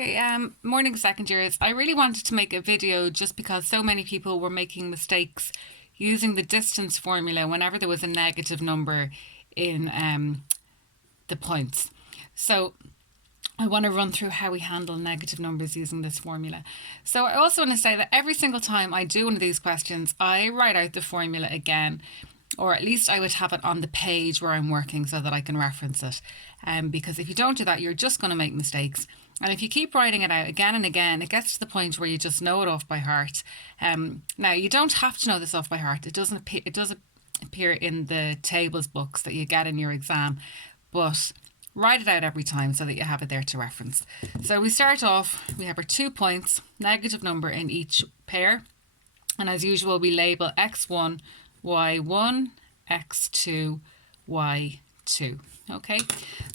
Okay, morning second years. I really wanted to make a video just because so many people were making mistakes using the distance formula whenever there was a negative number in the points. So I want to run through how we handle negative numbers using this formula. So I also want to say that every single time I do one of these questions, I write out the formula again, or at least I would have it on the page where I'm working so that I can reference it. Because if you don't do that, you're just going to make mistakes. And if you keep writing it out again and again, it gets to the point where you just know it off by heart. Now, you don't have to know this off by heart. It does appear in the tables books that you get in your exam, but write it out every time so that you have it there to reference. So we start off, we have our 2 points, negative number in each pair. And as usual, we label x1, y1, x2, y2. Okay,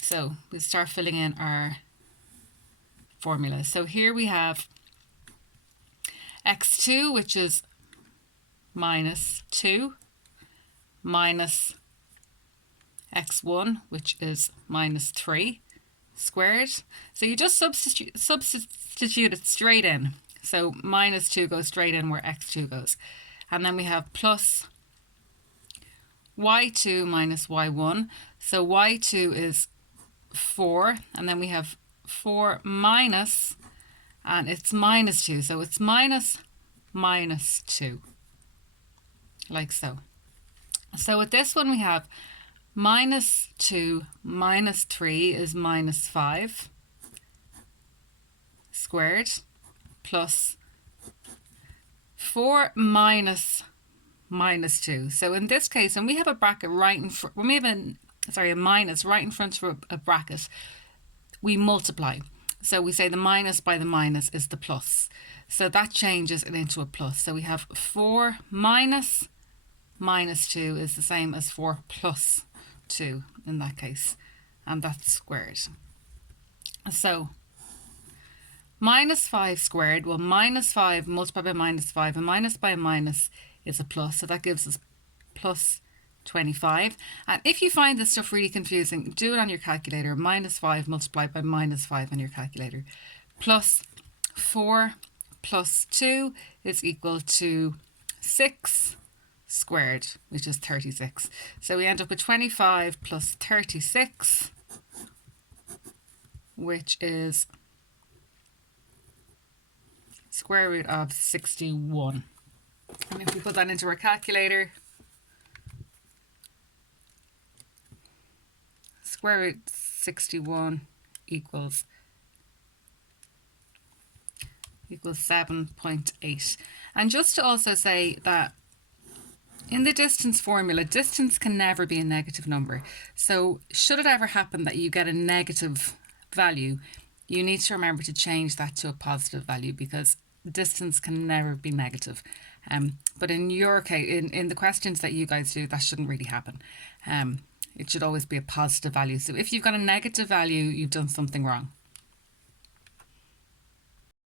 so we start filling in our formula. So here we have x2, which is minus 2, minus x1, which is minus 3 squared. So you just substitute it straight in. So minus 2 goes straight in where x2 goes. And then we have plus y2 minus y1. So y2 is 4, and then we have 4 minus, and it's minus 2. So it's minus 2, like so. So with this one we have minus 2 minus 3 is minus 5 squared, plus 4 minus 2. So in this case, when we have a bracket right in front, when we have a minus right in front of a bracket, we multiply. So we say the minus by the minus is the plus. So that changes it into a plus. So we have 4 minus 2 is the same as 4 plus 2 in that case, and that's squared. So minus 5 squared, well, minus 5 multiplied by minus 5, and minus by a minus is a plus, so that gives us plus 25. And if you find this stuff really confusing, do it on your calculator. Minus 5 multiplied by minus 5 on your calculator. Plus 4 plus 2 is equal to 6 squared, which is 36. So we end up with 25 plus 36, which is square root of 61. And if we put that into our calculator, square root 61 equals 7.8. And just to also say that in the distance formula, distance can never be a negative number. So should it ever happen that you get a negative value, you need to remember to change that to a positive value, because distance can never be negative. But in your case, in the questions that you guys do, that shouldn't really happen. It should always be a positive value. So if you've got a negative value, you've done something wrong.